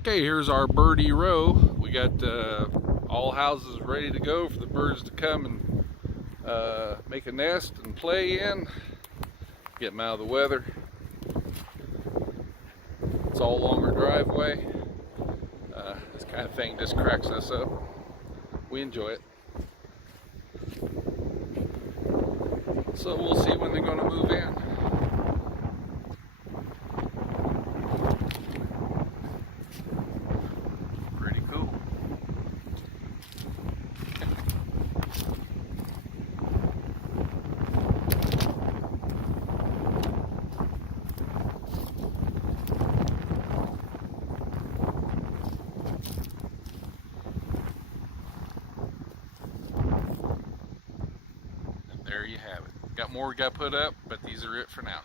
Okay, here's our birdie row. We got all houses ready to go for the birds to come and make a nest and play in. Get them out of the weather. It's all along our driveway. This kind of thing just cracks us up. We enjoy it. So we'll see when they're going to move in. Pretty cool. And there you have it. Got more we got put up, but these are it for now.